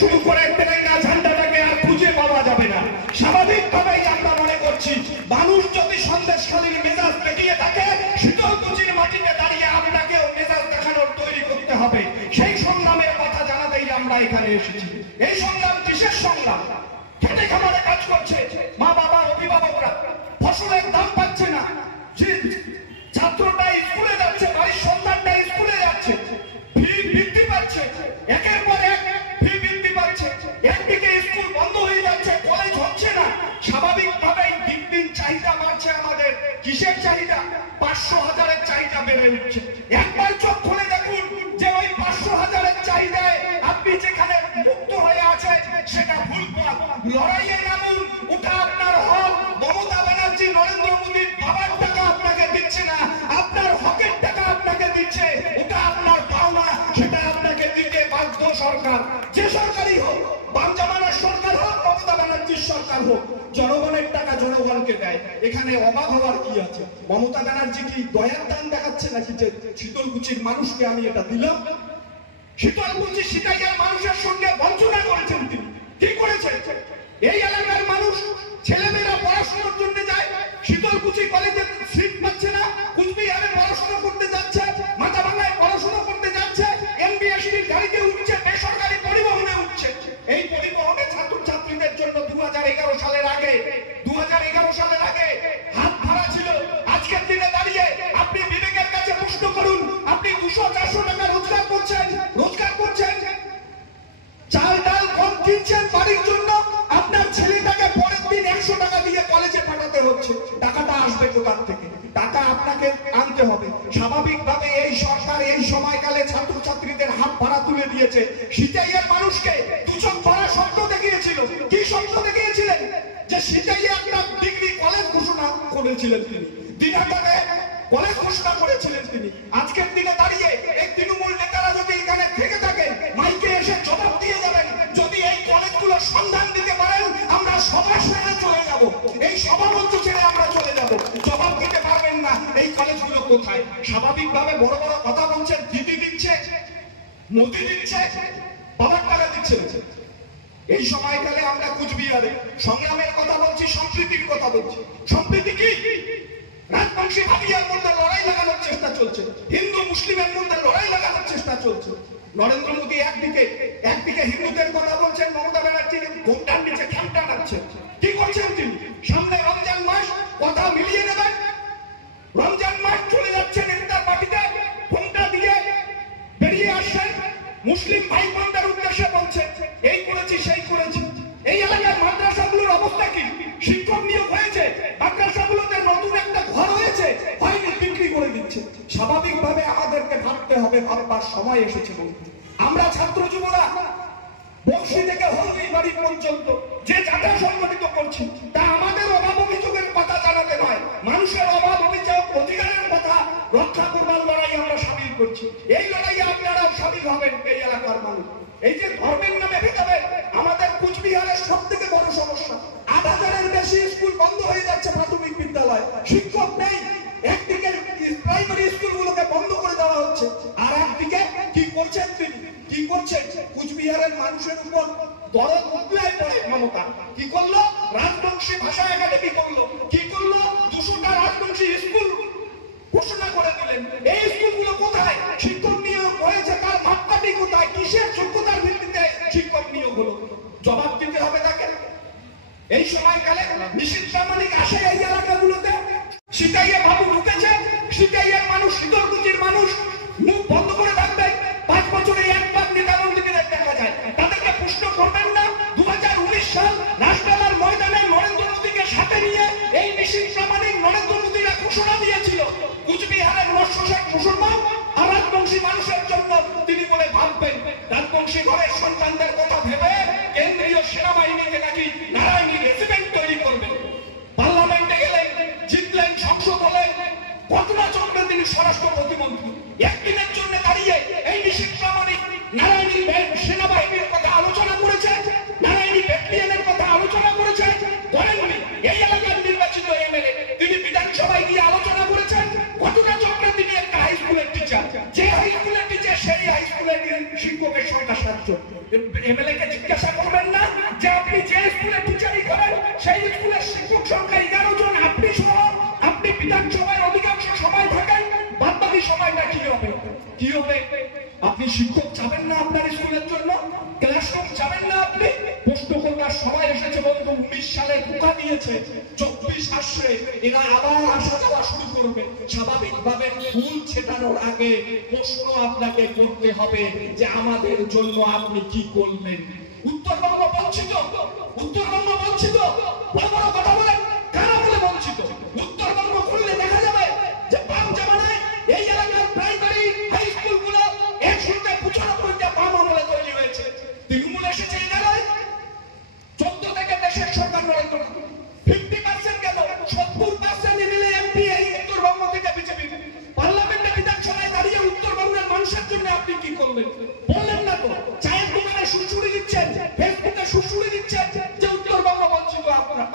শুরু করে তেরেঙ্গা ঝান্ডাটাকে আর খুঁজে পাওয়া যাবে না। স্বাভাবিকভাবেই আমরা মনে করছি মানুষ যদি সন্দেশখালীর মেজাজ দেখিয়ে থাকে, শীতলকুচির মাটিতে দাঁড়িয়ে আপনাকেও মেজাজ দেখানোর তৈরি করতে হবে। সেই সংগ্রামের কথা জানাতেই আমরা এখানে এসেছি। এই সংগ্রাম কিসের সংগ্রাম? খেটে খামারে কাজ করছে মা বাবা, অভিভাবকরা ফসলের দাম পাচ্ছে না, ছাত্রটা স্কুলে যাচ্ছে, বাড়ির সন্তানটা স্কুলে যাচ্ছে, ফি বৃদ্ধি পাচ্ছে, একের পর এক ফি বৃদ্ধি পাচ্ছে, একদিকে স্কুল বন্ধ হয়ে যাচ্ছে, কলেজ হচ্ছে না। স্বাভাবিকভাবেই দিন দিন চাহিদা বাড়ছে আমাদের। কিসের চাহিদা? 500,000-এর চাহিদা বেড়ে উঠছে। একবার চোখ খুলে দেখুন যে ওই 500,000-এর চাহিদায় আপনি যেখানে মুক্ত হয়ে আছে সেটা ভুল পথ। লড়াইয়ে নামুন, ওটা আপনার হক। মমতা ব্যানার্জি নরেন্দ্র মোদীর বাবার টাকা আপনাকে দিচ্ছে না, আপনার হকের টাকা আপনাকে দিচ্ছে। ওটা আপনার পাওনা, সেটা আপনাকে দিতে বাধ্য সরকার। যে সরকারই হোক, বাম জামানার সরকার হোক, মমতা ব্যানার্জির সরকার হোক, জনগণের টাকা জনগণকে দেয়। এখানে অবাক হওয়ার কি আছে? মমতা ব্যানার্জি কি দয়ার দান দেখাচ্ছে নাকি যে শীতলকুচির মানুষকে আমি এটা দিলাম? শীতলকুচি সিটাইয়ের মানুষের সঙ্গে বঞ্চনা করেছেন তিনি। কি করেছেন? এই এলাকার মানুষ ছেলেমেয়েরা পড়াশোনার জন্য যায়, শীতলকুচি কলেজে সিট পাচ্ছে না, কুচবিহারে পড়াশোনা করতে যাচ্ছে, মাথাভাঙায় পড়াশোনা করতে যাচ্ছে, এমবিএসটির গাড়িতে উঠছে, বেসরকারি পরিবহনে উঠছে। এই পরিবহনে ছাত্রছাত্রীদের জন্য 2011 সালের আগে হাত ভাড়া ছিল। আজকের দিনে দাঁড়িয়ে আপনি বিবেকের কাছে প্রশ্ন করুন, আপনি 200-400 টাকা রোজগার করছেন, চাল ডাল কম কিনছেন বাড়ির জন্য, আপনার ছেলেটাকে পরের দিন 100 টাকা দিয়ে কলেজে পাঠাতে হচ্ছে। টাকাটা আসবে কোথা থেকে? টাকা আপনাকে আনতে হবে। স্বাভাবিকভাবে এই সরকার এই সময়কালে ছাত্রছাত্রীদের হাত ভাড়া তুলে দিয়েছে। সিটাইয়ের মানুষকে দুচোখ ভরা স্বপ্ন দেখিয়েছিল। কি স্বপ্ন দেখিয়েছিলেন? যে সিটাইয়ে একটা ডিগ্রি কলেজ ঘোষণা করেছিলেন তিনি, দিনাটাকে কলেজ ঘোষণা করেছিলেন তিনি। আজকের দিনে দাঁড়িয়ে এই তৃণমূল নেতারা যদি এখানে থেকে থাকে, মাইকে এসে জবাব দিয়ে যাবেন। যদি এই কলেজগুলোর সন্ধান দিতে পারেন, আমরা সভা ছেড়ে চলে যাব, এই সভামঞ্চ ছেড়ে আমরা চলে যাব। জবাব দিতে পারবেন না এই কলেজগুলো কোথায়। স্বাভাবিকভাবে বড় বড় কথা বলছেন, দিদি দিচ্ছে, মোদি দিচ্ছে, বাবার টাকা দিচ্ছে। এই সময়কালে আমরা কুচবিহারে সংগ্রামের কথা বলছি, সম্প্রীতির কথা বলছি। সম্প্রীতি কি? রাজবংশী ভাবিয়ার মধ্যে লড়াই লাগানোর চেষ্টা চলছে, হিন্দু মুসলিমের মধ্যে লড়াই লাগানোর চেষ্টা চলছে। নরেন্দ্র মোদী একদিকে হিন্দুদের কথা বলছেন, মমতা ব্যানার্জি ঘোমটার নিচে ঠান্ডা রাখছেন। কি করছেন তিনি? সামনে রমজান মাস, কথা মিলিয়ে নেবেন। রমজান মাস চলে যাচ্ছে, ইফতার পার্টিতে ঘোমটা দিয়ে বেরিয়ে আসছেন, মুসলিম ভাই বোনদের উদ্দেশ্যে বলছেন এই করেছি সেই করেছি। এই এলাকার মাদ্রাসাগুলোর অবস্থা কি? শিক্ষক নিয়োগ হয়েছে, মাদ্রাসাগুলোতে নতুন একটা ঘর হয়েছে, হয়নি, বিক্রি করে দিচ্ছে। স্বাভাবিকভাবে আমাদেরকে ভাবতে হবে, ভাববার সময় এসেছে। আমরা ছাত্র যুবরা বংশী থেকে হলদিবাড়ি পর্যন্ত যে যাত্রা সংগঠিত করছি, তা আমাদের অভাব অভিযোগের কথা জানাতে নয়, মানুষের অভাব অভিযোগ অধিকারের কথা রক্ষা করবার লড়াই আমরা সামিল করছি। এই লড়াইয়ে আপনারাও সামিল হবেন। এই এলাকার মানুষ, এই যে ধর্মের নামে ভেদাভেদ আমাদের কুচবিহারের সব থেকে বড় সমস্যা। 8,000-এর বেশি স্কুল বন্ধ হয়ে যাচ্ছে, প্রাথমিক বিদ্যালয়, শিক্ষক নেই। একদিকে প্রাইমারি স্কুলগুলোকে বন্ধ করে দেওয়া হচ্ছে, আর একদিকে কি করছেন তিনি? কি করছেন? কুচবিহারের মানুষের উপর দরদ উতলায় পড়ে মমতা। কি করলো? রাজবংশী ভাষা একাডেমি করলো। কি করলো? 200টা রাজবংশী স্কুল ঘোষণা করে দিলেন। এই স্কুলগুলো কোথায়? শিক্ষক নিয়োগ হয়েছে, তার মাপকাঠি কোথায়? কিসের যোগ্যতার ভিত্তিতে শিক্ষক নিয়োগ হলো? জবাব দিতে হবে তাকে। এই সময়কালে নিশীথ প্রামাণিক আসে এই এলাকাগুলোতে। সিটাইয়ে বাবু ঢুকেছে, সিটাইয়ের মানুষ, শীতলকুচির মানুষ মুখ বন্ধ করে থাকবে। 5 বছরে একবার নেতামন্ত্রীদের দেখা যায়, তাদেরকে প্রশ্ন করবেন না? 2019 সাল রাজমেলার ময়দানে নরেন্দ্র মোদীকে সাথে নিয়ে এই নিশীথ প্রামাণিক নরেন্দ্র মোদীরা ঘোষণা দিয়েছিল কুচবিহারের মুসলমান আর রাজবংশী মানুষের জন্য তিনি বলে ভাববেন। রাজবংশী ঘরের সন্তানদের কথা ভেবে কেন্দ্রীয় সেনাবাহিনীকে নাকি নারায়ণী রেজিমেন্ট তৈরি করবেন। পার্লামেন্টে গেলেন, জিতলেন, সংসদ হলেন, ঘটনাচক্রে তিনি স্বরাষ্ট্র প্রতিমন্ত্রী। একদিনের জন্য দাঁড়িয়ে এই নিশীথ প্রামাণিক নারায়ণী সেনাবাহিনীর কথা আলোচনা করেছে, নারায়ণী ব্যাটালিয়নের কথা আলোচনা করেছে, করেননি। এই এলাকার নির্বাচিত এমএলএ তিনি বিধানসভায় গিয়ে আলোচনা করেছেন। ঘটনাচক্রে তিনি একটা হাই স্কুলের টিচার, যে হাই স্কুলের টিচার সেই হাই স্কুলের শিক্ষকের সংখ্যা 7 জন। এমএলএ কে জিজ্ঞাসা করবেন না যে আপনি যে স্কুলে টিচারি করেন সেই স্কুলের শিক্ষক সংখ্যা 11 জন, আপনি সহ আপনি বিধানসভায় অধিকাংশ সময় থাকেন, বাদ বাকি সময়টা কি হবে? কি হবে? আপনি শিক্ষক চাবেন না আপনার স্কুলের জন্য? ক্লাসরুম চাবেন না আপনি? প্রশ্ন করবার সময় এসেছে বন্ধু। 19 সালে ধোঁকা দিয়েছে, 24 আসছে, এরা আবার আসা যাওয়া শুরু করবে। স্বাভাবিকভাবে ফুল ছেটানোর আগে প্রশ্ন আপনাকে করতে হবে যে আমাদের জন্য আপনি কি করলেন। উত্তরবঙ্গ বঞ্চিত, উত্তরবঙ্গ বঞ্চিত, বড় বড় কথা বলে কারা বলে বঞ্চিত? উত্তরবঙ্গ খুললে দেখা যাবে যে বাম জামানায় এই এলাকার প্রাইমারি হাই স্কুলগুলো 195টা বাম আমলে তৈরি হয়েছে। তৃণমূল এসেছে এই জায়গায় 14 থেকে দেশের সরকার নরেন্দ্র মোদী 50% কেন 70% এমএলএ এমপি এই উত্তরবঙ্গ থেকে বিজেপি পার্লামেন্টে বিধানসভায় দাঁড়িয়ে উত্তরবঙ্গের মানুষের জন্য আপনি কি করবেন? বললেন না তো। চায়ের দোকানে সুশুড়ি দিচ্ছেন, ফেসবুকে সুশুড়ি দিচ্ছেন যে উত্তরবঙ্গ বঞ্চিত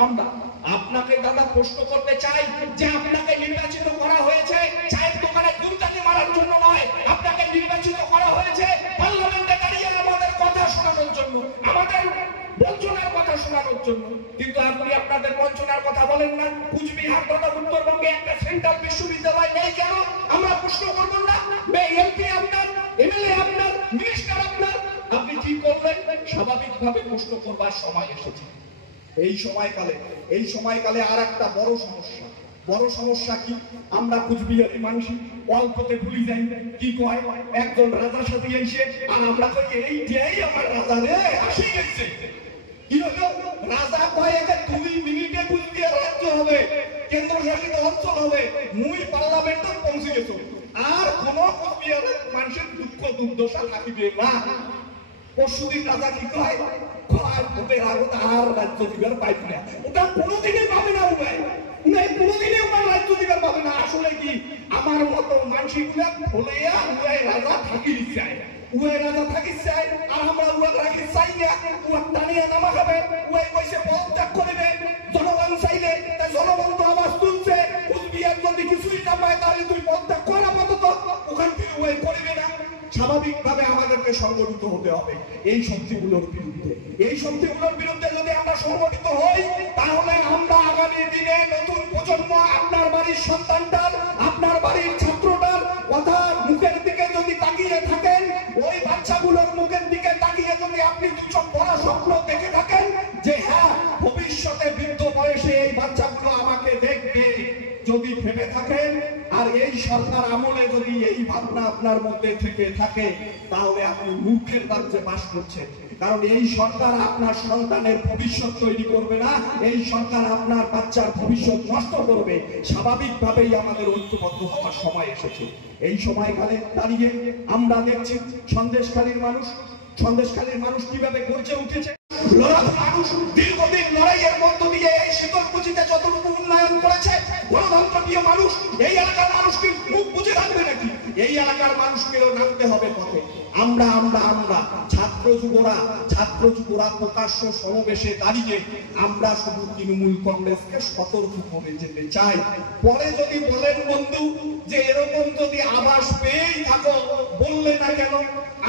আমরা। আপনাকে দাদা প্রশ্ন করতে চাই যে আপনাকে নির্বাচিত করা হয়েছে চায়ের দোকানে দুর্নীতি মারার জন্য নয়, আপনাকে নির্বাচিত করা হয়েছে পার্লামেন্টে দাঁড়িয়ে আমাদের কথা শোনানোর জন্য, আমাদের বঞ্চনার কথা শোনানোর জন্য। কিন্তু আপনি আপনাদের বঞ্চনার কথা বলেন না। কুচবিহার তথা উত্তরবঙ্গে একটা সেন্ট্রাল বিশ্ববিদ্যালয় নেই কেন? আমরা প্রশ্ন করব না। এমপি আপনার, এমএলএ আপনার, মিনিস্টার আপনার, আপনি কি করবেন? স্বাভাবিকভাবে প্রশ্ন করবার সময় এসেছে। এই সময়কালে আর একটা বড় সমস্যা কি? আমরা কুচবিহারের মানুষ অল্পতে ভুলি যাই। কি কয় একজন রাজার সাথে এসে, আর আমরা কই এইটাই আমার রাজা রে, আসি গেছে। কি হলো? রাজা কয় একে 2 মিনিটে কুচবিহার রাজ্য হবে, কেন্দ্রশাসিত অঞ্চল হবে, মুই পার্লামেন্টে পৌঁছে গেছো, আর কোন কুচবিহারের মানুষের দুঃখ দুর্দশা থাকিবে না। পরশুদিন রাজা কি কয়? ভোটের আগত আর রাজ্য দিবার পাইবে না। ওটা কোনোদিনই পাবে না উনাই কোনোদিনই ওনার রাজ্য দিবার পাবে না। আসলে কি আমার মতো মানুষগুলা ভোলেয়া উনাই রাজা থাকির চায়, উনাই রাজা থাকির চায়, আর আমরা উনার রাখি চাই না। উনার টানিয়া নামা খাবে, উনাই কইছে পদত্যাগ করবে। জনগণ চাইলে তাই জনগণ তো আওয়াজ তুলছে, কুচবিহার যদি কিছুই না পায় তাহলে তুই পদত্যাগ কর আপাতত, ওখান থেকে উনাই করবে না। স্বাভাবিকভাবে আমাদেরকে সংগঠিত হতে হবে এই শক্তিগুলোর বিরুদ্ধে। এই শক্তিগুলোর বিরুদ্ধে যদি আমরা সংগঠিত হই, তাহলে আমরা আগামী দিনে নতুন প্রজন্ম, আপনার বাড়ির সন্তানটার, আপনার বাড়ির ছাত্রটার কথা মুখের দিকে যদি তাকিয়ে থাকেন, ওই বাচ্চাগুলোর মুখের দিকে তাকিয়ে যদি আপনি দুচোখ ভরা স্বপ্ন দেখে থাকেন যে হ্যাঁ ভবিষ্যতে বৃদ্ধ বয়সে এই বাচ্চাগুলো আমাকে দেখবে, যদি ভেবে থাকেন আর এই সরকার আমলে যদি এই ভাবনা আপনার মধ্যে থেকে থাকে, তাহলে আপনি মূর্খের রাজ্যে বাস করছেন। কারণ এই সরকার আপনার সন্তানের ভবিষ্যৎ তৈরি করবে না, এই সরকার আপনার বাচ্চার ভবিষ্যৎ নষ্ট করবে। স্বাভাবিকভাবেই আমাদের ঐক্যবদ্ধ হওয়ার সময় এসেছে। এই সময়কালে দাঁড়িয়ে আমরা দেখছি সন্দেশখালীর মানুষ কিভাবে গর্জে উঠেছে। মানুষ দীর্ঘদিন লড়াইয়ের মধ্য দিয়ে এই শীতলকুচিতে যতটুকু উন্নয়ন করেছে, গণতন্ত্রপ্রিয় মানুষ, এই এলাকার মানুষকে মুখ বুঝে রাখবে নাকি? এই এলাকার মানুষকেও নামতে হবে পথে। আমরা ছাত্র যুবরা প্রকাশ্য সমাবেশে দাঁড়িয়ে আমরা শুধু তৃণমূল কংগ্রেসকে সতর্ক করে যেতে চাই। পরে যদি বলেন বন্ধু যে এরকম যদি আভাস পেয়েই থাকো, বললে না কেন?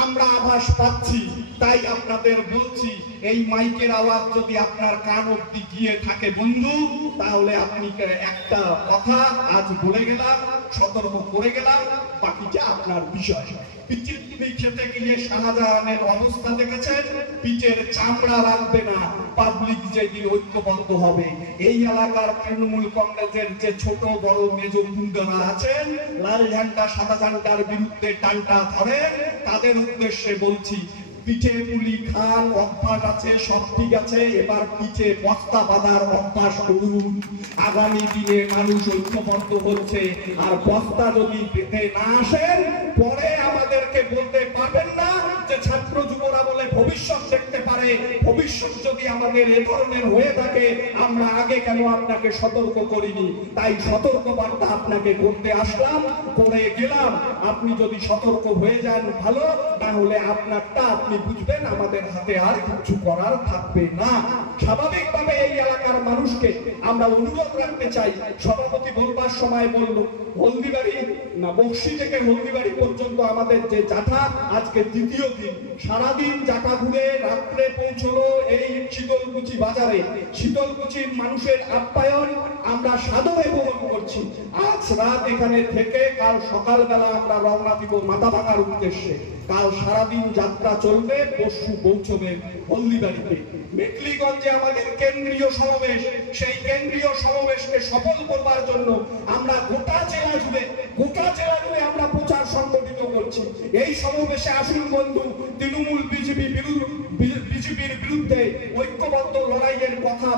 আমরা আভাস পাচ্ছি, তাই আপনাদের বলছি, এই মাইকের আওয়াজ যদি আপনার কান অবধি গিয়ে থাকে বন্ধু, তাহলে আপনি একটা কথা আজ বলে গেলাম, সতর্ক করে গেলাম, বাকিটা আপনার বিষয়। পিচের খেতে গিয়ে শাহজাহানের অবস্থা দেখেছেন, পিচের চামড়া রাখবে না পাবলিক যেদিন ঐক্যবদ্ধ হবে। এই এলাকার তৃণমূল কংগ্রেসের যে ছোট বড় মেজ গুন্ডারা আছেন, লাল ঝান্ডা সাদা ঝান্ডার বিরুদ্ধে টানটা ধরেন, তাদের উদ্দেশ্যে বলছি, পিঠে পুলি খান অভ্যাস আছে, সব ঠিক আছে, এবার পিঠে বস্তা বাঁধার অভ্যাস করুন। আগামী দিনে মানুষ ঐক্যবদ্ধ হচ্ছে, আর বস্তা যদি পেতে না আসেন, পরে আমাদেরকে বলতে পারবেন না যে ছাত্র যুবরা বলে ভবিষ্যৎ দেখতে পারে, হয়, ভবিষ্যৎ যদি আমাদের এ ধরনের হয়ে থাকে, আমরা আগে কেন আপনাকে সতর্ক করিনি? তাই সতর্ক বার্তা আপনাকে করতে আসলাম, করে গেলাম। আপনি যদি সতর্ক হয়ে যান ভালো, তাহলে আপনারটা আপনি বুঝবেন, আমাদের হাতে আর কিছু করার থাকবে না। স্বাভাবিকভাবে এই এলাকার মানুষকে আমরা অনুরোধ রাখতে চাই, সভাপতি বলবার সময় বলল হলদিবাড়ি না, বক্সি থেকে হলদিবাড়ি পর্যন্ত আমাদের যে যাত্রা, আজকে দ্বিতীয় দিন। সারাদিন যাত্রা ঘুরে রাত্রে পৌঁছলো এই শীতলকুচি বাজারে। শীতলকুচির মানুষের আপ্যায়ন আমরা সাদরে গ্রহণ করছি। আজ রাত এখানে থেকে কাল সকালবেলা আমরা রওনা দিব মাথা ভাঙার উদ্দেশ্যে। কাল সারাদিন যাত্রা চলবে, পরশু পৌঁছবে হলদিবাড়িতে। মেখলিগঞ্জে আমাদের কেন্দ্রীয় সমাবেশ, সেই কেন্দ্রীয় সমাবেশকে সফল করবার জন্য আমরা গোটা জেলা জুড়ে আমরা প্রচার সংগঠিত করছি। এই সমাবেশে আসুন বন্ধু, তৃণমূল বিজেপির বিরুদ্ধে ঐক্যবদ্ধ লড়াইয়ের কথা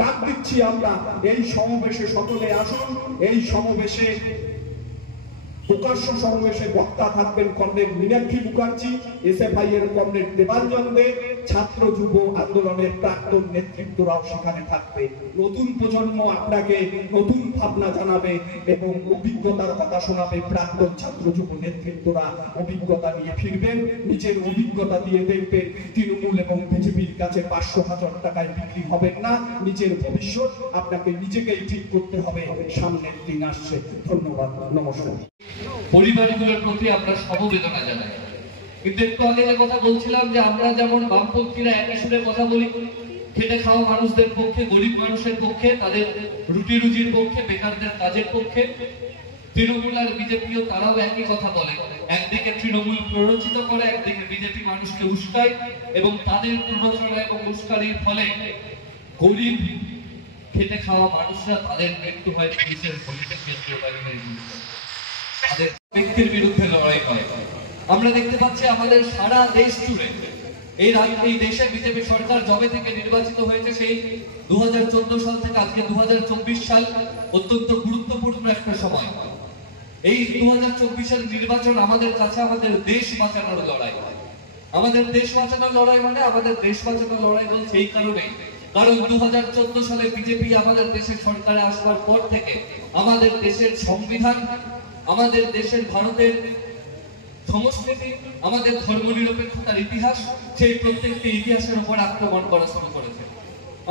ডাক দিচ্ছি আমরা। এই সমাবেশে সকলে আসুন। এই সমাবেশে প্রকাশ্য সমাবেশে বক্তা থাকবেন কমরেড মীনাক্ষী মুখার্জি, এসএফআই এর কমরেড দেবাঞ্জন দে, ছাত্র যুব আন্দোলনের প্রাক্তন নেতৃত্বরাও সেখানে থাকবে। নতুন প্রজন্ম আপনাকে নতুন ভাবনা জানাবে এবং অভিজ্ঞতার কথা শোনাবে। প্রাক্তন ছাত্র যুব নেতৃত্বরা অভিজ্ঞতা নিয়ে ফিরবেন, নিজের অভিজ্ঞতা দিয়ে দেখবেন তৃণমূল এবং বিজেপির কাছে 500,000 টাকায় বিক্রি হবেন না। নিজের ভবিষ্যৎ আপনাকে নিজেকেই ঠিক করতে হবে, সামনের দিন আসছে। ধন্যবাদ, নমস্কার। পরিবারগুলোর প্রতি আমরা সমবেদনা জানাই। কিন্তু একটু আগে যে কথা বলছিলাম, যে আমরা যেমন বামপন্থীরা একই সুরে কথা বলি, খেটে খাওয়া মানুষদের পক্ষে, গরিব মানুষের পক্ষে, তাদের রুটি রুজির পক্ষে, বেকারদের কাজের পক্ষে, তৃণমূল আর বিজেপিও তারাও একই কথা বলে। একদিকে তৃণমূল প্ররোচিত করে, একদিকে বিজেপি মানুষকে উস্কায়, এবং তাদের প্ররোচনা এবং উস্কানির ফলে গরিব খেটে খাওয়া মানুষরা তাদের মৃত্যু হয় পুলিশের গুলিতে, কেন্দ্রীয় বাহিনীর গুলিতে, তাদের ব্যক্তির বিরুদ্ধে লড়াই হয়। আমরা দেখতে পাচ্ছি আমাদের সারা দেশ জুড়ে এই দেশে বিজেপি সরকার যবে থেকে নির্বাচিত হয়েছে, সেই 2014 সাল থেকে আজকে 2024 সাল অত্যন্ত গুরুত্বপূর্ণ একটা সময়। এই 2024-এর নির্বাচন আমাদের কাছে আমাদের দেশ বাঁচানোর লড়াই। আমাদের দেশ বাঁচানোর লড়াই মানে আমাদের দেশ বাঁচানোর লড়াই বলছে এই কারণেই, কারণ 2014 সালে বিজেপি আমাদের দেশের সরকারে আসবার পর থেকে আমাদের দেশের সংবিধান, আমাদের দেশের ভারতের সংস্কৃতি, আমাদের ধর্মনিরপেক্ষতার ইতিহাস, সেই প্রত্যেকটি ইতিহাসের উপর আক্রমণ করা শুরু করেছে।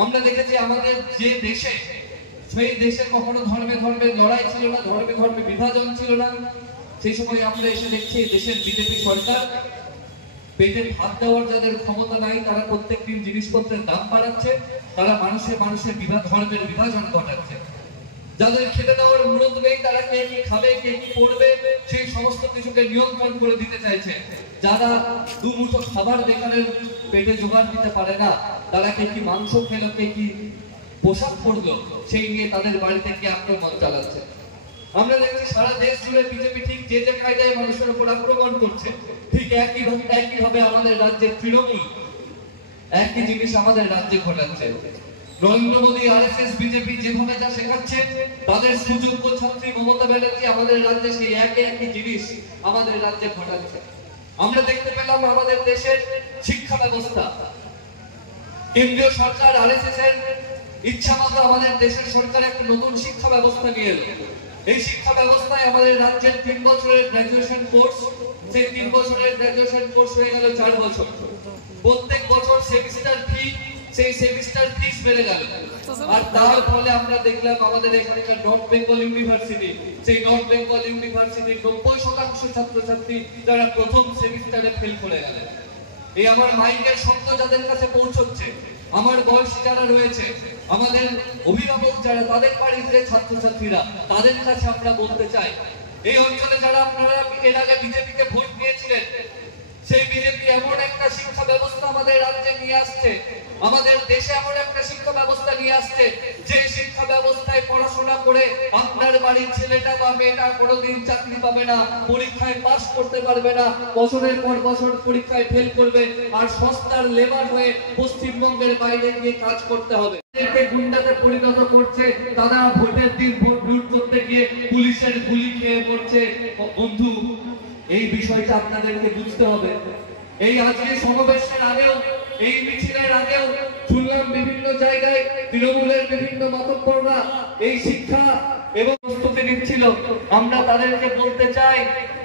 আমরা দেখেছি আমাদের যে দেশে, সেই দেশে কখনো ধর্মে ধর্মের লড়াই ছিল না, ধর্মে ধর্মে বিভাজন ছিল না। সেই সময় আমরা এসে দেখছি দেশের বিজেপি সরকার পেটের ভাত দেওয়ার যাদের ক্ষমতা নাই, তারা প্রত্যেকদিন জিনিসপত্রের দাম বাড়াচ্ছে, তারা মানুষের ধর্মের বিভাজন ঘটাচ্ছে। যাদের খেতে দেওয়ার অনুরোধ নেই, তারা কে কি খাবে, কে কি পড়বে, সেই সমস্ত কিছুকে নিয়ন্ত্রণ করে দিতে চাইছে। যারা দুমুঠো খাবার বেকারের পেটে জোগাড় দিতে পারে না, তারা কে কি মাংস খেলো, কে কি পোশাক পরলো, সেই নিয়ে তাদের বাড়িতে কি আক্রমণ চালাচ্ছে। আমরা দেখছি সারা দেশ জুড়ে বিজেপি ঠিক যে যে কায়দায় মানুষের উপর আক্রমণ করছে, ঠিক একইভাবে আমাদের রাজ্যের তৃণমূল একই জিনিস আমাদের রাজ্যে ঘটাচ্ছে। নরেন্দ্র মোদী, আরএসএস, বিজেপি যেভাবে যা শেখাচ্ছে, তাদের সুযোগ্য ছাত্রী মমতা ব্যানার্জি আমাদের রাজ্যে সেই একই জিনিস আমাদের রাজ্যে ঘটাচ্ছে। আমরা দেখতে পেলাম আমাদের দেশের শিক্ষা ব্যবস্থা, কেন্দ্রীয় সরকার আরএসএস এর ইচ্ছা মতো আমাদের দেশের সরকার একটা নতুন শিক্ষা ব্যবস্থা নিয়ে এলো। এই শিক্ষা ব্যবস্থায় আমাদের রাজ্যের 3 বছরের গ্রাজুয়েশন কোর্স, সেই 3 বছরের গ্রাজুয়েশন কোর্স হয়ে গেল 4 বছর। প্রত্যেক বছর সেমিস্টার ফি, সেই সেমিস্টার ফিস বেড়ে গেল। আর তার ফলে আমরা দেখলাম আমাদের এখানকার নর্থ বেঙ্গল ইউনিভার্সিটি, সেই নর্থ বেঙ্গল ইউনিভার্সিটির 90% ছাত্রছাত্রী যারা প্রথম সেমিস্টারে ফেল করে গেলেন। এই আমার মাইকের শব্দ যাদের কাছে পৌঁছচ্ছে, আমার বয়সী যারা রয়েছে, আমাদের অভিভাবক যারা, তাদের বাড়ির যে ছাত্রছাত্রীরা, তাদের কাছে আমরা বলতে চাই, এই অঞ্চলে যারা আপনারা এর আগে বিজেপিকে ভোট দিয়েছিলেন, সেই বিজেপি এমন একটা শিক্ষা ব্যবস্থা আমাদের রাজ্যে নিয়ে আসছে, আমাদের দেশে এমন একটা শিক্ষা ব্যবস্থা নিয়ে আসছে, যে শিক্ষা ব্যবস্থায় পড়াশোনা করে আপনার বাড়ির ছেলেটা বা মেয়েটা কোনোদিন চাকরি পাবে না, পরীক্ষায় পাস করতে পারবে না, বছরের পর বছর পরীক্ষায় ফেল করবে, আর সস্তার লেবার হয়ে পশ্চিমবঙ্গের বাইরে গিয়ে কাজ করতে হবে। গুন্ডাতে পরিণত করছে, তারা ভোটের দিন ভোট করতে গিয়ে পুলিশের গুলি খেয়ে পড়ছে। বন্ধু, এই বিষয়টা আপনাদেরকে বুঝতে হবে। এই আজকে সমাবেশের আগেও এই মিছিলের আগেও শুনলাম বিভিন্ন জায়গায় তৃণমূলের বিভিন্ন মাতব্বররা এই শিক্ষা এবং প্রস্তুতি নিচ্ছিল। আমরা তাদেরকে বলতে চাই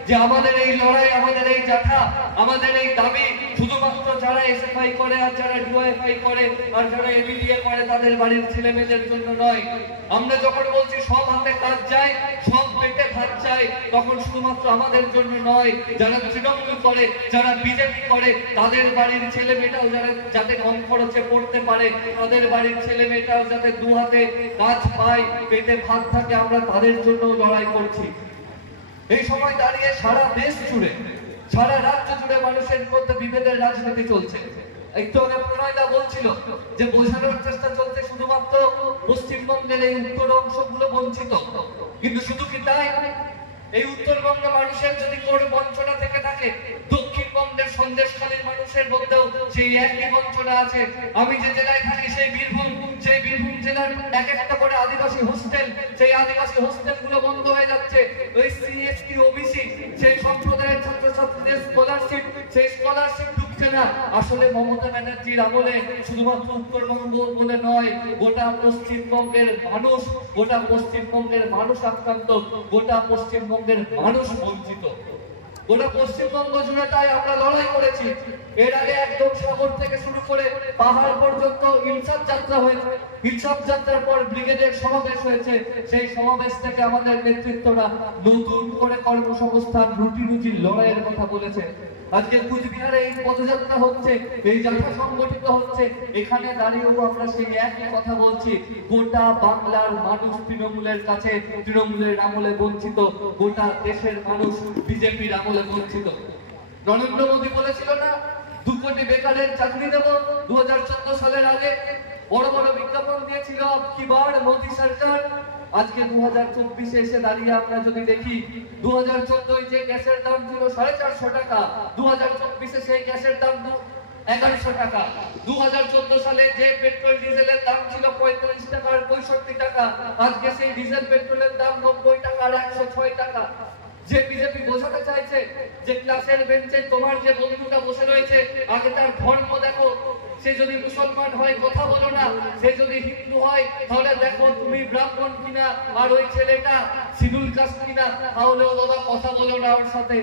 যে আমাদের এই লড়াই, আমাদের এই জাথা, আমাদের এই দাবি শুধুমাত্র যারা এসএফআই করে আর যারা ডিওএফআই করে আর যারা এবিডিএ করে তাদের বাড়ির ছেলে মেয়েদের জন্য নয়। আমরা যখন বলছি সব হাতে কাজ যায়, সব পেটে ভাত চাই, তখন শুধুমাত্র আমাদের জন্য নয়, যারা তৃণমূল করে, যারা বিজেপি করে তাদের বাড়ির ছেলে মেয়েটাও যাতে কম খরচে পড়তে পারে, তাদের বাড়ির ছেলে মেয়েটাও যাতে দু হাতে কাজ পায়, পেটে ভাত থাকে, আমরা তাদের জন্য লড়াই করছি। এই সময় দাঁড়িয়ে সারা দেশ জুড়ে, সারা রাজ্য জুড়ে মানুষের মধ্যে বিভেদের রাজনীতি চলছে। একটু আগে প্রণয়দা বলছিল যে বোঝানোর চেষ্টা চলছে শুধুমাত্র পশ্চিমবঙ্গের এই উত্তর অংশগুলো বঞ্চিত, কিন্তু শুধু কি তাই? এই উত্তরবঙ্গে মানুষের যদি কোনো বঞ্চনা থেকে থাকে, দক্ষিণবঙ্গের সন্দেশখালীর মানুষের মধ্যেও সেই একই বঞ্চনা আছে। আমি যে জেলায় থাকি সেই বীরভূম জেলার এক একটা করে আদিবাসী হোস্টেল, সেই আদিবাসী হোস্টেলগুলো বন্ধ হয়ে যাচ্ছে। ওই সিএসটি ওবিসি সেই সম্প্রদায়ের ছাত্রছাত্রীদের স্কলারশিপ, সেই স্কলারশিপ ঢুকছে না। আসলে মমতা ব্যানার্জির আমলে শুধুমাত্র উত্তরবঙ্গ বলে নয়, গোটা পশ্চিমবঙ্গের মানুষ, গোটা পশ্চিমবঙ্গের মানুষ আক্রান্ত, গোটা পশ্চিমবঙ্গের মানুষ বঞ্চিত। গোটা পশ্চিমবঙ্গ জুড়ে তাই আমরা লড়াই করেছি। এর আগে একদম সাগর থেকে শুরু করে পাহাড় পর্যন্ত ইনসাফ যাত্রা হয়েছে। ইনসাফ যাত্রার পর ব্রিগেডের সমাবেশ হয়েছে। সেই সমাবেশ থেকে আমাদের নেতৃত্বরা নতুন করে কর্মসংস্থান, রুটি রুজির লড়াইয়ের কথা বলেছে। আজকে কুচবিহারে এই পদযাত্রা হচ্ছে, এই যাত্রা সংগঠিত হচ্ছে, এখানে দাঁড়িয়েও আমরা সেই একই কথা বলছি। গোটা বাংলার মানুষ তৃণমূলের কাছে, তৃণমূলের আমলে বঞ্চিত, গোটা দেশের মানুষ বিজেপির আমলে বঞ্চিত। নরেন্দ্র মোদী বলেছিল না 2 কোটি বেকারের চাকরি দেব 2014 সালের আগে, বড় বড় বিজ্ঞাপন দিয়েছিল কি বার মোদী সরকার। আজকে 2024 এসে দাঁড়িয়ে আমরা যদি দেখি 2014 যে গ্যাসের দাম ছিল 450 টাকা, 2024 সেই গ্যাসের দাম 1100 টাকা। 2014 সালে যে পেট্রোল ডিজেলের দাম ছিল 45 টাকা আর 65 টাকা, আজকে সেই ডিজেল পেট্রোলের দাম 90 টাকা আর 106 টাকা। যে বিজেপি বোঝাতে চাইছে যে ক্লাসের বেঞ্চে তোমার যে বন্ধুটা বসে রয়েছে, আগে তার ধর্ম দেখো, সে যদি মুসলমান হয় কথা বলো না, সে যদি হিন্দু হয় তাহলে দেখো তুমি ব্রাহ্মণ কিনা, আর ওই ছেলেটা শিডিউল কাস্ট কিনা, তাহলেও বাবা কথা বলো না ওর সাথে।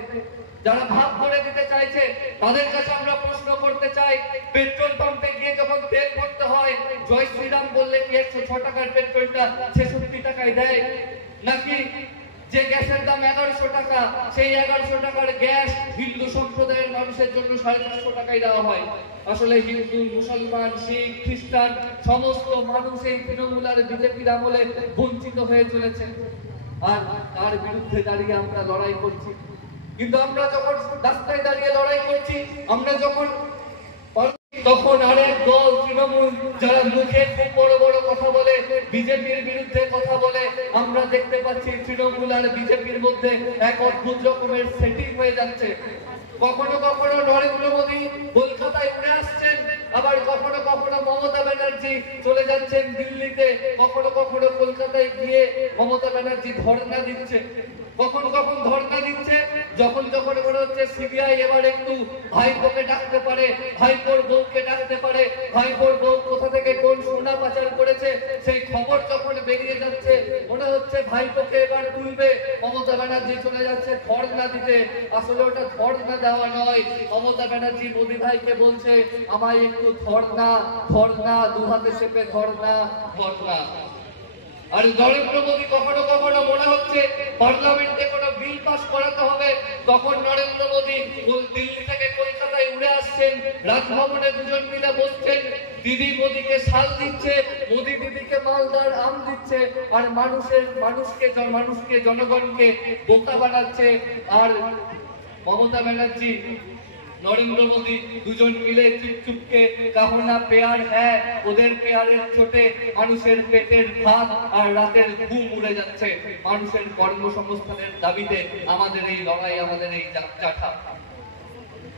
যারা ভাগ করে দিতে চাইছে তাদের কাছে আমরা প্রশ্ন করতে চাই, পেট্রোল পাম্পে গিয়ে যখন তেল ভরতে হয় জয় শ্রীরাম বললে কি 106 টাকার পেট্রোলটা 66 টাকায় দেয়? নাকি যে গ্যাসের দাম 1100 টাকা, সেই 1100 টাকার গ্যাস হিন্দু সম্প্রদায়ের মানুষের জন্য 450 টাকায় দেওয়া হয়? আসলে হিন্দু, মুসলমান, শিখ, খ্রিস্টান সমস্ত মানুষ এই তৃণমূল আর বিজেপির আমলে বঞ্চিত হয়ে চলেছে। আর তার বিরুদ্ধে দাঁড়িয়ে আমরা লড়াই করছি। কিন্তু আমরা যখন রাস্তায় দাঁড়িয়ে লড়াই করছি, আমরা যখন তখন আরেক দল তৃণমূল, যারা মুখে খুব বড় বড় কথা বলে, বিজেপির বিরুদ্ধে কথা বলে, আমরা দেখতে পাচ্ছি তৃণমূল আর বিজেপির মধ্যে এক অদ্ভুত রকমের সেটিং হয়ে যাচ্ছে। কখনো কখনো নরেন্দ্র মোদী কলকাতায় উড়ে আসছেন, আবার কখনো কখনো মমতা ব্যানার্জি চলে যাচ্ছেন দিল্লিতে, কখনো কখনো কলকাতায় গিয়ে মমতা ব্যানার্জি ধর্ণা দিচ্ছে, কখনো কখনো ধর্ণা দিচ্ছে। যখন মনে হচ্ছে সিবিআই এবার একটু ভাইপোকে ডাকতে পারে, ভাইপোর বউকে ডাকতে পারে, ভাইপোর বউ কোথা থেকে কোন সোনা পাচার করেছে সেই খবর যখন বেরিয়ে যাচ্ছে, মনে হচ্ছে ভাইপোকে এবার তুলবে, মমতা ব্যানার্জি চলে যাচ্ছে ধর্ণা দিতে। আসলে ওটা ধর্ণা দেওয়া নয়, মমতা ব্যানার্জি মোদী ভাইকে বলছে আমায় একটু ধর্ণা, ধর্ণা, দু হাতে চেপে ধর্ণা, ধর্ণা। আর নরেন্দ্র মোদী কখনো কখনো মনে হচ্ছে পার্লামেন্টে কোনো বিল পাস করাতে হবে, তখন নরেন্দ্র মোদী দিল্লি থেকে কলকাতায় উড়ে আসছেন, রাজভবনে দুজন মিলে বসছেন, দিদি মোদীকে শাল দিচ্ছে, মোদী দিদিকে মালদার আম দিচ্ছে, আর মানুষকে জনগণকে বোকা বানাচ্ছে। আর মমতা ব্যানার্জি, নরেন্দ্র মোদী দুজন মিলে চুপচুপকে কাহনা পেয়ার হ্যাঁ, ওদের পেয়ারের চোটে মানুষের পেটের ভাত আর রাতের ঘুম উড়ে যাচ্ছে। মানুষের কর্মসংস্থানের দাবিতে আমাদের এই লড়াই, আমাদের এই যাত্রা।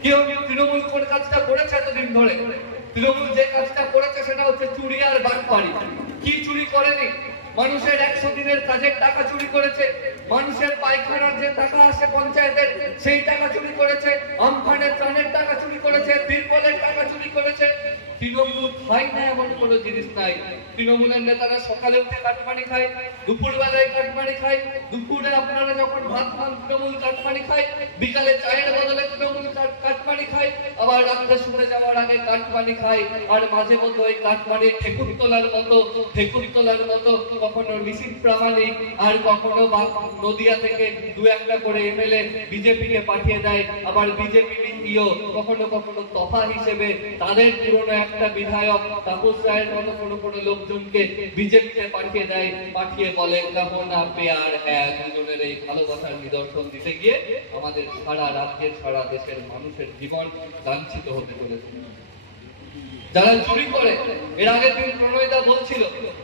কেউ তৃণমূল কোন কাজটা করেছে এতদিন ধরে? তৃণমূল যে কাজটা করেছে সেটা হচ্ছে চুরি আর বাটপাড়ি। কি চুরি করেনি? মানুষের 100 দিনের কাজের টাকা চুরি করেছে, মানুষের পায়খানার যে টাকা আসে পঞ্চায়েতের সেই টাকা চুরি করেছে, আমফানের ত্রাণের টাকা চুরি করেছে, তিরপলের টাকা চুরি করেছে, তৃণমূল খায় না এমন কোনো জিনিস নাই। তৃণমূলের নেতারা সকালে উঠে কাটমানি খায়, দুপুর বেলায় কাটমানি খায়, দুপুরে আপনারা যখন ভাত খান তৃণমূল কাটমানি খায়, বিকালে চায়ের বদলে তৃণমূল কাটমানি খায়, আবার রাত্রে শুতে যাওয়ার আগে কাটমানি খায়। আর মাঝে মধ্যে ওই কাটমানি ঠেকুর তোলার মতো কখনো নিশীথ প্রামাণিক আর কখনো নদিয়া থেকে দু একটা করে এমএলএ বিজেপিকে পাঠিয়ে দেয়। আবার বিজেপি কখনো কখনো তফা হিসেবে তাদের পুরনো একটা বিধায়ক তাপস রায়ের মতো কোনো লোকজনকে বিজেপিতে পাঠিয়ে দেয়, পাঠিয়ে বলে কামনা পেয়ার হ্যাঁ। দুজনের এই ভালোবাসার নিদর্শন দিতে গিয়ে আমাদের সারা রাজ্যের সারা দেশের মানুষের জীবন লাঞ্ছিত হতে চলেছে। যারা চুরি করে, এর আগের দিন প্রণয়দা বলছিল,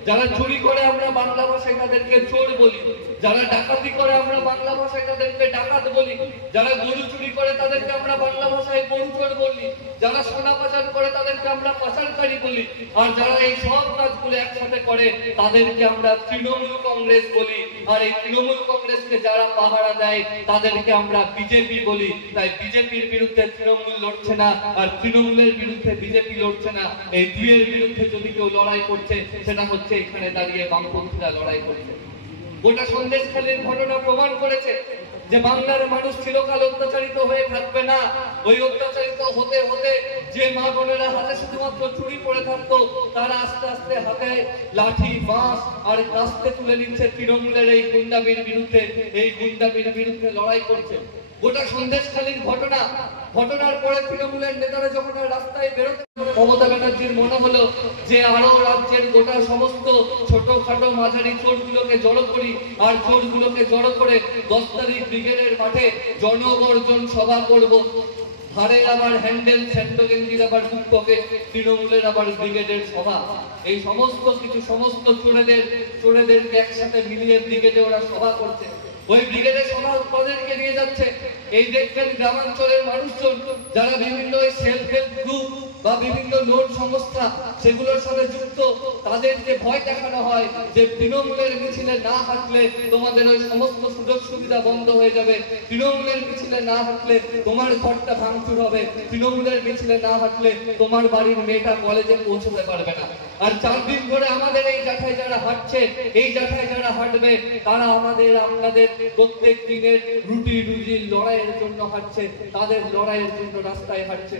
যারা চুরি করে আমরা বাংলা ভাষায় তাদেরকে চোর বলি, যারা ডাকাতি করে আমরা বাংলা ভাষায় তাদেরকে ডাকাত বলি, যারা গরু চুরি করে তাদেরকে আমরা বাংলা ভাষায় গরু চোর বলি, যারা সোনা পাচার করে তাদেরকে আমরা পাচারকারী বলি, আর যারা এই সব কাজগুলো একসাথে করে তাদেরকে আমরা তৃণমূল কংগ্রেস বলি। আর এই তৃণমূল কংগ্রেসকে যারা পাহারা দেয় তাদেরকে আমরা বিজেপি বলি। তাই বিজেপির বিরুদ্ধে তৃণমূল লড়ছে না, আর তৃণমূলের বিরুদ্ধে বিজেপি লড়ছে না। এই দুইয়ের বিরুদ্ধে যদি কেউ লড়াই করছে সেটা হচ্ছে এখানে দাঁড়িয়ে বামপন্থীরা লড়াই করছে। গোটা সন্দেশখালীর ঘটনা প্রমাণ করেছে যে বাংলার মানুষ চিরকাল অত্যাচারিত হয়ে থাকবে না। ওই অত্যাচারিত হতে হতে যে মা বোনেরা হাতে শুধুমাত্র চুরি পড়ে থাকতো, তারা আস্তে আস্তে হাতে লাঠি বাঁশ আর কাস্তে তুলে নিচ্ছে তৃণমূলের এই গুন্ডামির বিরুদ্ধে লড়াই করছে। গোটা সন্দেশখালীর ঘটনার পরে তৃণমূলের নেতারা যখন রাস্তায় বেরোতে, মমতা ব্যানার্জির মনে হলো যে আরো রাজ্যের গোটা সমস্ত ছোটখাটো মাঝারি চোরগুলোকে জড়ো করি, আর চোরগুলোকে জড়ো করে 10 তারিখ ব্রিগেডের মাঠে জনগর্জন সভা করব। হারে আবার হ্যান্ডেল, স্যান্ডো গেঞ্জির আবার বুক পকেট, তৃণমূলের আবার ব্রিগেডের সভা। এই সমস্ত চোরেদেরকে একসাথে মিলিয়ে ব্রিগেডে ওরা সভা করছে। ওই ব্রিগেডের সভা তাদেরকে নিয়ে যাচ্ছে। এই দেখবেন গ্রামাঞ্চলের মানুষজন যারা বিভিন্ন সেলফ হেল্প গ্রুপ বা বিভিন্ন লোন সংস্থা সেগুলোর সাথে যুক্ত, তাদের যে ভয় দেখানো হয় যে তৃণমূলের মিছিলে না হাঁটলে তোমাদের ওই সমস্ত সুযোগ সুবিধা বন্ধ হয়ে যাবে, তৃণমূলের মিছিলে না হাঁটলে তোমার ঘরটা ভাঙচুর হবে, তৃণমূলের মিছিলে না হাঁটলে তোমার বাড়ির মেয়েটা কলেজে পৌঁছতে পারবে না। আর 4 দিন ধরে আমাদের এই জায়গায় যারা হাঁটছে, এই জায়গায় যারা হাঁটবে, তারা আপনাদের প্রত্যেক দিনের রুটি রুজির লড়াইয়ের জন্য হাঁটছে, তাদের লড়াইয়ের জন্য রাস্তায় হাঁটছে।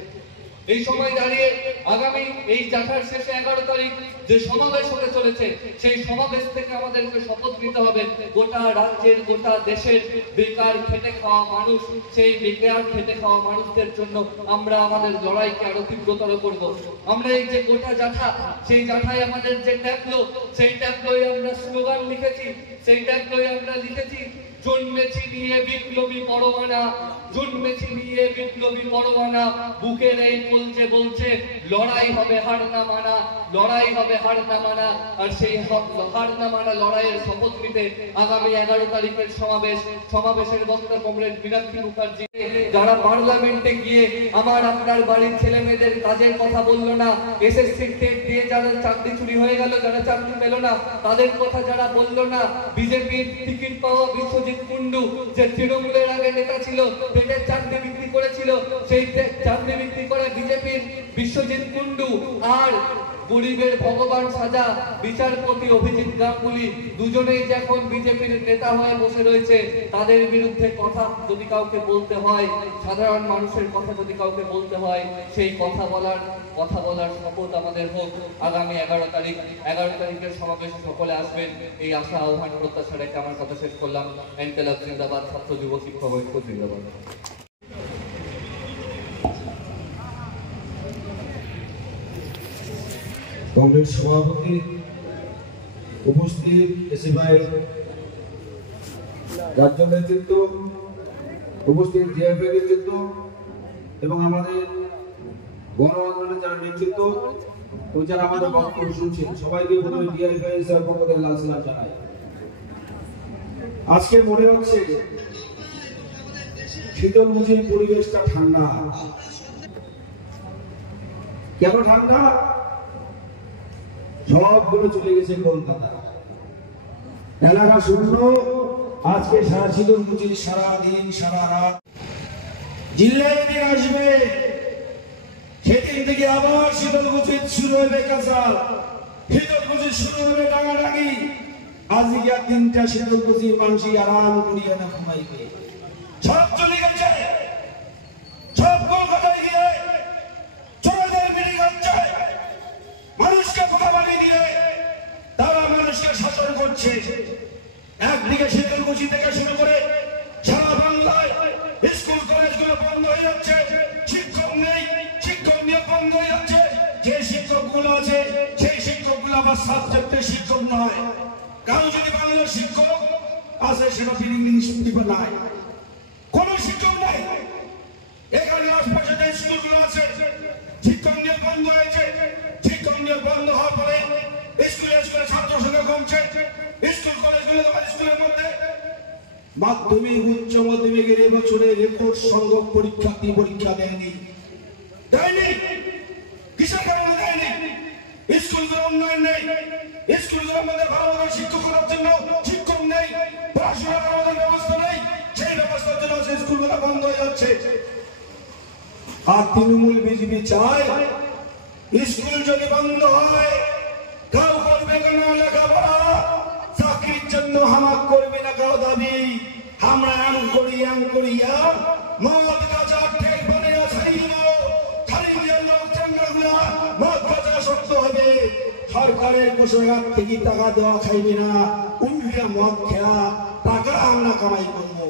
এই সময় দাঁড়িয়ে আগামী এই জাথার শেষে 11 তারিখ যে সমাবেশ হতে চলেছে, সেই সমাবেশ থেকে আমাদেরকে শপথ নিতে হবে গোটা রাজ্যের গোটা দেশের বেকার খেটে খাওয়া মানুষ, সেই বেকার খেটে খাওয়া মানুষদের জন্য আমরা আমাদের লড়াইকে আরো তীব্রতর করব। আমরা এই যে গোটা জাথা, সেই জাথায় আমাদের যে ট্যাগলো, সেই ট্যাগলোয় আমরা স্লোগান লিখেছি, সেই ট্যাগলোয় আমরা লিখেছি জন্মেছি নিয়ে বিপ্লবী পরমানা, জন্মেছি নিয়ে বিপ্লবী পরমানা, বুকের এই বলছে লড়াই হবে হার না মানা, লড়াই হবে হার না মানা। আর সেই হার না মানা লড়াইয়ের শপথ নিতে আগামী 11 তারিখের সমাবেশের বক্তা কমরেড মীনাক্ষী মুখার্জি, যারা পার্লামেন্টে গিয়ে আমার আপনার বাড়ির ছেলে মেয়েদের কাজের কথা বললো না, এসএসসি টেট দিয়ে যারা চাকরি চুরি হয়ে গেল, যারা চাকরি পেল না, তাদের কথা যারা বললো না, বিজেপির টিকিট পাওয়া বিশ্বজিৎ কুন্ডু, যে তৃণমূলের আগে নেতা ছিল, পেটের চাকরি বিক্রি করেছিল, সেই চাকরি বিক্রি করে বিজেপির বিশ্বজিৎ কুন্ডু, আর গরিবের ভগবান সাজা বিচারপতি অভিজিৎ গাঙ্গুলি, দুজনেই যখন বিজেপির নেতা হয়ে বসে রয়েছে, তাদের বিরুদ্ধে কথা যদি কাউকে বলতে হয়, সাধারণ মানুষের কথা যদি কাউকে বলতে হয়, সেই কথা বলার শপথ আমাদের হোক আগামী 11 তারিখের সমাবেশে সকলে আসবেন। এই আশা আহ্বান প্রত্যাশা রেখে আমার কথা শেষ করলাম। এনকেলাব জিন্দাবাদ, ছাত্র যুব শিক্ষক ঐক্য জিন্দাবাদ। কংগ্রেস সভাপতি উপস্থিত, এসএফআই রাজ্য নেতৃত্ব উপস্থিত, ডিএফআই নেতৃত্ব এবং আমাদের গণ আন্দোলনের যারা নেতৃত্ব ও যারা আমাদের বক্তব্য শুনছেন, সবাইকে প্রথমে ডিএফআই এর পক্ষ থেকে লাল সালাম জানাই। আজকে মনে হচ্ছে শীতল মুছে পরিবেশটা ঠান্ডা। কেন ঠান্ডা? সবগুলো চলে গেছে কলকাতা, এলাকা শূন্য। আজকে সারা শীতল মুছে সারা দিন সারা রাত জিল্লায় দিন আসবে, সেদিন থেকে আবার শীতলকুচি শুরু হবে কাঁচাল, শীতলকুচি শুরু হবে ডাঙাডাঙি। আজকে আর তিনটা শীতলকুচি মানুষই আরাম করিয়া না ঘুমাইবে। সব চলে গেছে, সব কলকাতায় গিয়ে চোরদের মিটিং হচ্ছে, মানুষকে বোকা বানিয়ে দিয়ে তারা মানুষকে শাসন করছে। একদিকে শীতলকুচি থেকে শুরু করে সারা বাংলায় স্কুল কলেজগুলো বন্ধ হয়ে যাচ্ছে, শিক্ষক নেই, শিক্ষক নিয়োগ বন্ধ হয়ে যাচ্ছে। যে শিক্ষকগুলো আছে সেই শিক্ষকগুলো আবার সাবজেক্টের শিক্ষক নয়। কারো যদি বাংলার শিক্ষক আছে সেটা ইংলিশ নাই, কোন শিক্ষক নাই। এখানে আশপাশে যে স্কুলগুলো আছে শিক্ষক নিয়োগ বন্ধ হয়েছে। শিক্ষক নিয়োগ বন্ধ হওয়ার পরে স্কুলে স্কুলে ছাত্র সংখ্যা কমছে। স্কুল কলেজগুলো স্কুলের মধ্যে মাধ্যমিক উচ্চ মাধ্যমিকের এবছরে রেকর্ড সংখ্যক পরীক্ষার্থী পরীক্ষা দেয়নি। কিসের কারণে দেয়নি? স্কুলগুলো উন্নয়ন নেই, স্কুলগুলোর মধ্যে ভালো ভালো শিক্ষক করার জন্য শিক্ষক নেই, পড়াশোনা করার ব্যবস্থা নেই। সেই ব্যবস্থার জন্য সেই স্কুলগুলো বন্ধ হয়ে যাচ্ছে। আর তৃণমূল বিজেপি চায় স্কুল যদি বন্ধ হয় কাউ করবে না লেখাপড়া, চাকরির জন্য হামাক করবে না কাউ দাবি। আমরা এম করিয়া মদ গাঁজা ঠেক বানিয়ে ছাড়িয়ে লোক চাঙ্গাগুলা মদ গাঁজা শক্ত হবে। সরকারের কোষাগার থেকে টাকা দেওয়া খাইবে না, উল্টে মদ খেয়া টাকা আমরা কামাই করবো।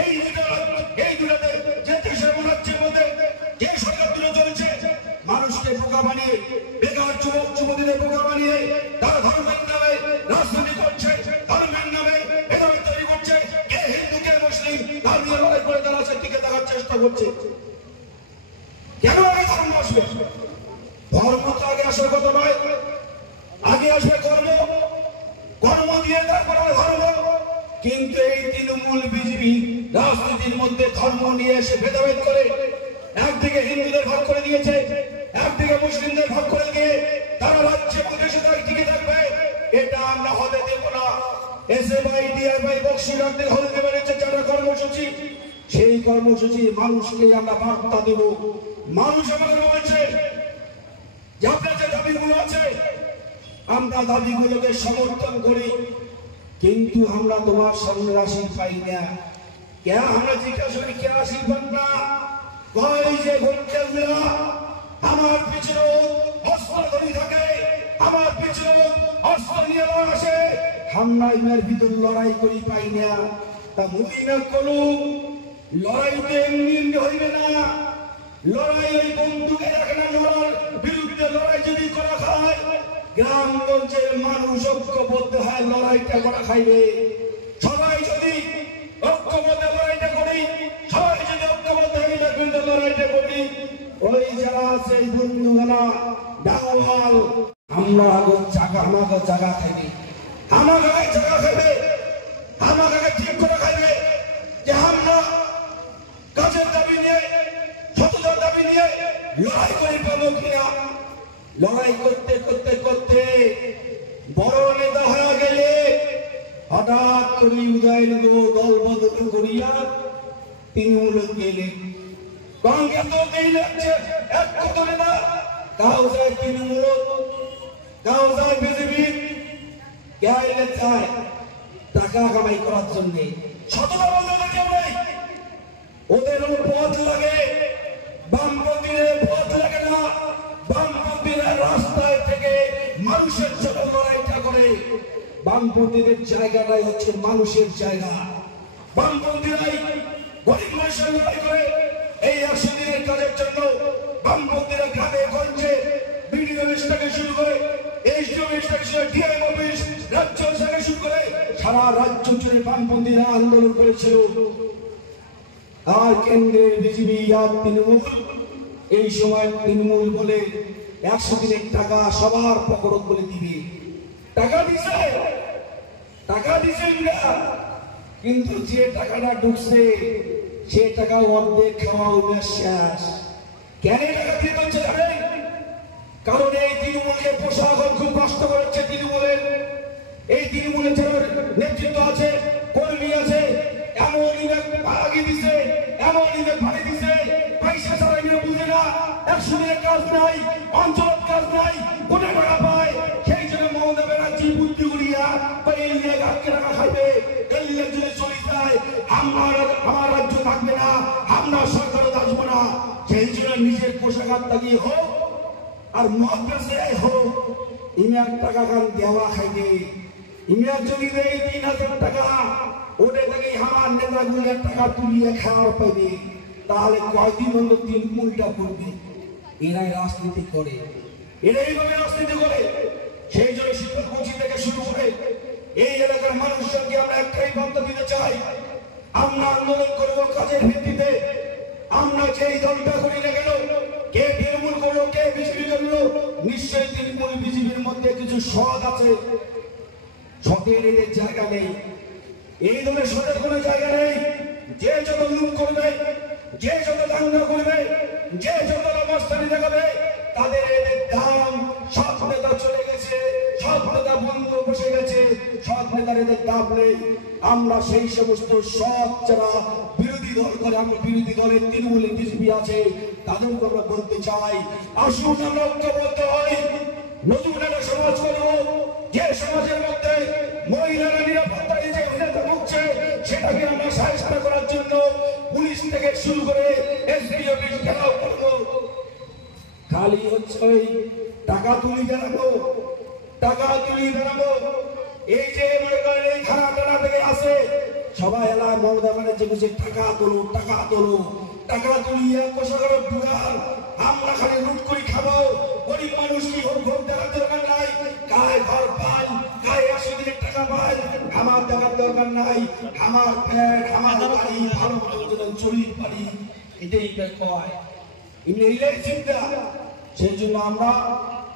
এই দুটাতে যে দেশের রাজ্যের মধ্যে যে সরকার দুটো চলছে, মানুষকে বোকা বানিয়ে, বেকার যুবক যুবতীদের বোকা বানিয়ে তারা ধর্মের নামে রাজনীতি করছে, ধর্মের নামে ভেদাভেদ তৈরি করছে। কে হিন্দু কে মুসলিম তার নিয়ে লড়াই করে তারা টিকে থাকার চেষ্টা করছে। কেন আগে ধর্ম আসবে? ধর্ম তো আগে আসার কথা নয়, আগে আসবে কর্ম, কর্ম দিয়ে তারপরে ধর্ম। কিন্তু এই তৃণমূল বিজেপি রাজনীতির মধ্যে ধর্ম নিয়ে এসে ভেদাভেদ করে একদিকে হিন্দুদের ভাগ করে দিয়েছে, একদিকে মুসলিমদের ভাগ করে দিয়ে তারা রাজ্যে প্রদেশে টিকে থাকবে। এটা আমরা হতে দেব না। এসএফআই ডিআইওয়াই বক্সিরহাটে হতে পেরেছে যারা কর্মসূচি, সেই কর্মসূচি মানুষকে আমরা বার্তা দেব। মানুষ আমাদের বলছে যে আপনার যে দাবিগুলো আছে আমরা দাবিগুলোকে সমর্থন করি, কিন্তু আমরা তোমার সামনে রাশি পাই না। কে আমরা জিজ্ঞাসা করি কে রাশি পান না? কয় যে ভোটকেন্দ্রা আমার পিছনে অস্ত্র ধরে থাকে, আমার পিছনে অস্ত্র নিয়ে আসে, আমরা এর ভিতর লড়াই করি পাই না। তা মুই না কোনো লড়াইতে এমনি হইবে না। লড়াই ওই বন্দুকে রাখে না, লড়ার বিরুদ্ধে লড়াই যদি করা খায় গ্রামগঞ্জের মানুষ ঐক্যবদ্ধ হয় লড়াইটা করা খাইবে। সবাই যদি ঐক্যবদ্ধ লড়াইটা করি, সবাই যদি ঐক্যবদ্ধ হয়ে লড়াইটা করি, ওই যারা আছে বন্ধুগালা ডাওয়াল আমরা আমাকে জায়গা খাইবে, আমাকে জায়গা খাইবে, আমাকে ঠিক করে খাইবে যে আমরা কাজের দাবি নিয়ে সততার দাবি নিয়ে লড়াই করি পাবো কিনা। লড়াই করতে করতে করতে বড় নেতা হয়ে গেলে হঠাৎ করে উদয় দল বদল করিয়া তৃণমূল গেলে কংগ্রেস তো লাগছে এক কথা না, কাউ যায় তৃণমূল, কাউ যায় বিজেপি, কে চায় টাকা কামাই করার জন্য। সততা বলতে কেউ নেই, ওদের পথ লাগে, বামপন্থীদের পথ লাগে না। বামপন্থীরা রাস্তায় থেকে মানুষের জন্য লড়াইটা করে। বামপন্থীদের জায়গাটাই হচ্ছে মানুষের জায়গা। বামপন্থীরাই গরিব মানুষের লড়াই করে। এই 100 দিনের কাজের জন্য বামপন্থীরা গ্রামে গঞ্জে বিডিও অফিস থেকে শুরু করে এসডিও অফিস থেকে শুরু করে ডিএম অফিস রাজ্য থেকে শুরু করে সারা রাজ্য জুড়ে বামপন্থীরা আন্দোলন করেছিল। আর কেন্দ্রের বিজেপি আর তৃণমূল এই সময় তৃণমূল বলে 100 দিনের টাকা সবার পকেট বলে দিবে। টাকা দিছে কিন্তু যে টাকাটা ঢুকছে সে টাকা অর্ধেক খাওয়া শেষ। কেন টাকা দিয়ে দিচ্ছে জানেন? কারণ এই তৃণমূলকে প্রশাসন খুব কষ্ট করেছে। এই তৃণমূলের যারা নেতৃত্ব আছে, কর্মী আছে, এমন ইভেন্ট আগে দিছে, এমন ইভেন্ট ভাড়ি দিছে, পয়সা ছাড়া বুঝে না। 100 দিনের কাজ নাই, অঞ্চলত কাজ নাই, কোটি টাকা পায়। সেই জন্য মমতা ব্যানার্জি বুদ্ধি করিয়া এই নিয়ে টাকা খাইবে, এই নিয়ে যদি চলে যায় আমার রাজ্য থাকবে না, আমরা সরকারে আসবো না। সেই জন্য নিজের পোশাক লাগিয়ে হোক আর মদ বেচে হোক, ইমিয়ার টাকা কান দেওয়া খাইবে। ইমিয়ার যদি দেয় 3000 টাকা, ওটা থেকে আমার নেতাগুলোর টাকা তুলিয়ে খাওয়া পাইবে, তাহলে কয়দিন হলো 3 উল্টা করবে। এরাই রাজনীতি করে, এরাই ভাবে রাজনীতি করে। সেই জন্য শীতলকুচি থেকে শুরু করে এই এলাকার মানুষজনকে আমরা একটাই বার্তা দিতে চাই, আমরা আন্দোলন করবো কাজের ভিত্তিতে। আমরা যেই দলটা করি না কেন, কে তৃণমূল করলো, কে বিজেপি করলো, নিশ্চয়ই তৃণমূল বিজেপির মধ্যে কিছু সৎ আছে, সতের এদের জায়গা নেই। এই দলের সতের কোনো জায়গা নেই। যে যত লুট করবে, যে যত দাঙ্গা করবে, যে যত অবস্থানি দেখাবে, তাদের এদের দাম। সব নেতা চলে গেছে, সব নেতা বন্ধ বসে গেছে, সব নেতার এদের দাম নেই। আমরা সেই সমস্ত সব যারা বিরোধী দল করে, আমরা বিরোধী দলের তৃণমূল বিজেপি আছে, তাদেরকে আমরা বলতে চাই, আসুন আমরা ঐক্যবদ্ধ হই, নতুন একটা সমাজ করব, যে সমাজের মধ্যে মহিলারা নিরাপত্তা যে হীনতা ভুগছে, সেটাকে আমরা সাহায্য করার জন্য পুলিশ থেকে শুরু করে এসপি অফিস ঘেরাও করব। খালি হচ্ছে টাকা তুলি বেড়াবো, টাকা তুলি বেড়াবো। এই যে মনে করেন এই খানা টানা থেকে আসে, সবাই এলাকায় মমতা ব্যানার্জি বলছে টাকা তোলো, টাকা তোলো, টাকা তুলিয়া কোষাগারের দুয়ার। আমরা খালি লুট করে খাবো। গরিব মানুষ কি হোক ভোট দেওয়ার দরকার নাই, গায়ে ঘর পাই, গায়ে 80 দিনের টাকা পাই, আমার দেওয়ার দরকার নাই। আমার প্যাট, আমার বাড়ি, ভালো মতো চলিয়ে পারি, এটাই কয়। এটাই চিন্তা। সেই জন্য আমরা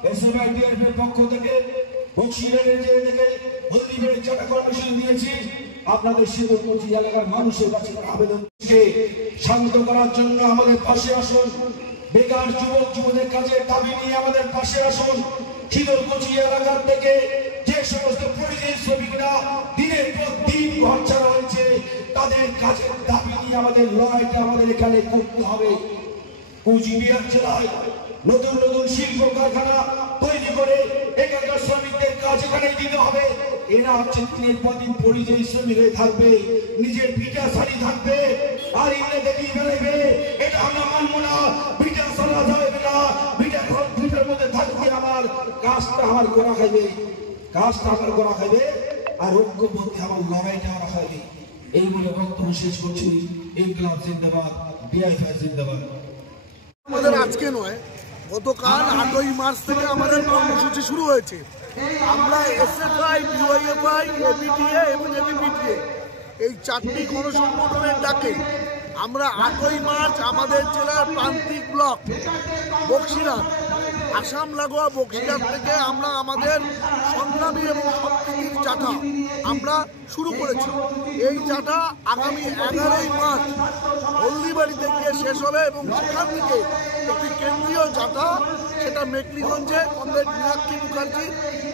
এসএফআই-ডিএফ এর পক্ষ থেকে বক্সিরের যে থেকে হলদিবাড়ির চাটা কর্মসূচি দিয়েছি, আপনাদের শীতলকুচি এলাকার মানুষের কাছে আবেদনকে শান্ত করার জন্য আমাদের পাশে আসুন। বেকার যুবক যুবতীদের কাজের দাবি নিয়ে আমাদের পাশে আসুন। শীতলকুচি এলাকার থেকে যে সমস্ত পরিযায়ী শ্রমিকরা দিনের পর দিন ঘর ছাড়া হয়েছে, তাদের কাজের দাবি নিয়ে আমাদের লড়াইটা আমাদের এখানে করতে হবে। কুচবিহার জেলায় নতুন নতুন শিল্প কারখানা তৈরি করে এখানকার শ্রমিকদের কাজ এখানে দিতে হবে। এরা হচ্ছে দিনের পর দিন পরিযায়ী শ্রমিক হয়ে থাকবে, নিজের ভিটা সারি থাকবে, আর এগুলো দেখি বেড়াইবে। এটা আমরা মানবো না, ভিটা সারা যাবে না, ভিটার মধ্যে থাকবে। আমার কাজটা আমার করা খাইবে, কাজটা আমার করা খাইবে, আর ঐক্যবদ্ধ আমার লড়াইটা আমরা খাইবে। এই বলে বক্তব্য শেষ করছি। ইনকলাব জিন্দাবাদ, ডিআইএফআই জিন্দাবাদ। আমাদের আজকে নয়, গতকাল 8ই মার্চ থেকে আমাদের কর্মসূচি শুরু হয়েছে। আমরা এসএফআই, ডিওয়াইএফআই, এবিটিএ এবং এবিপিটিএ এই 4টি গণসংগঠনের ডাকে আমরা 8ই মার্চ আমাদের জেলার প্রান্তিক ব্লক বক্সিরহাট, আসাম লাগোয়া বক্সিরহাট থেকে আমরা আমাদের সংগ্রামী এবং সম্প্রীতির যাত্রা আমরা শুরু করেছি। এই যাত্রা আগামী 11ই মার্চ হলদিবাড়িতে গিয়ে শেষ হবে এবং সেখান থেকে একটি কেন্দ্রীয় যাত্রা, সেটা মেকলিগঞ্জে কমরেড মীনাক্ষী মুখার্জি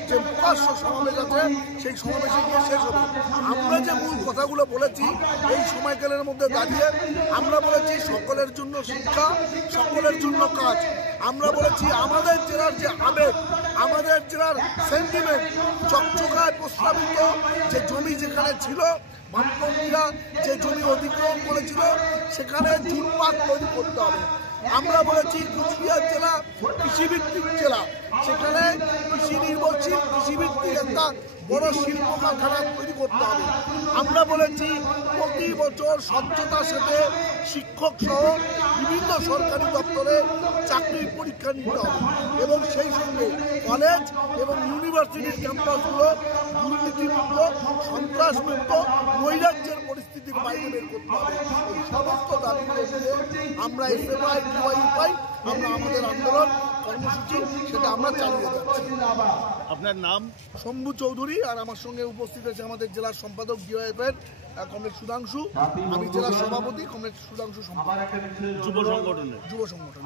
যে প্রকাশ্য সমাবেশ আছে, সেই সমাবেশে গিয়ে শেষ হবে। আমরা যে মূল কথাগুলো বলেছি এই সময়কালের মধ্যে দাঁড়িয়ে, আমরা বলেছি সকলের জন্য শিক্ষা, সকলের জন্য কাজ। আমরা বলেছি আমাদের জেলার যে আবেগ, আমাদের জেলার সেন্টিমেন্ট, চকচকায় প্রস্তাবিত যে জমি যেখানে ছিল, বামপন্থীরা যে জমি অধিগ্রহণ করেছিল, সেখানে জুটপাট তৈরি করতে হবে। আমরা বলেছি কুচবিহার জেলা কৃষিভিত্তিক জেলা, সেখানে কৃষি নির্ভরশীল, কৃষিভিত্তিক একটা বড় শিল্প কারখানা তৈরি করতে হবে। আমরা বলেছি প্রতি বছর স্বচ্ছতার সাথে শিক্ষক সহ বিভিন্ন সরকারি দপ্তরে চাকরির পরীক্ষা নিতে হবে এবং সেই সঙ্গে কলেজ এবং ইউনিভার্সিটির ক্যাম্পাসগুলো দুর্নীতিমুক্ত, সন্ত্রাসমুক্ত, নৈরাজ্যের পরিস্থিতির বাইরে বের করতে হবে। এই সমস্ত দাবিগুলো দিয়ে আমরা এসএফআই, ডিওয়াইএফআই আমরা আমাদের আন্দোলন কর্মসূচি সেটা আমরা চালিয়ে যাচ্ছি। আপনার নাম? শম্ভু চৌধুরী, আর আমার সঙ্গে উপস্থিত আছে আমাদের জেলার সম্পাদক ডিওয়াইএফআই কমরেড সুধাংশু, আমি জেলার সভাপতি কমরেড সুধাংশু, যুব সংগঠনের যুব সংগঠন।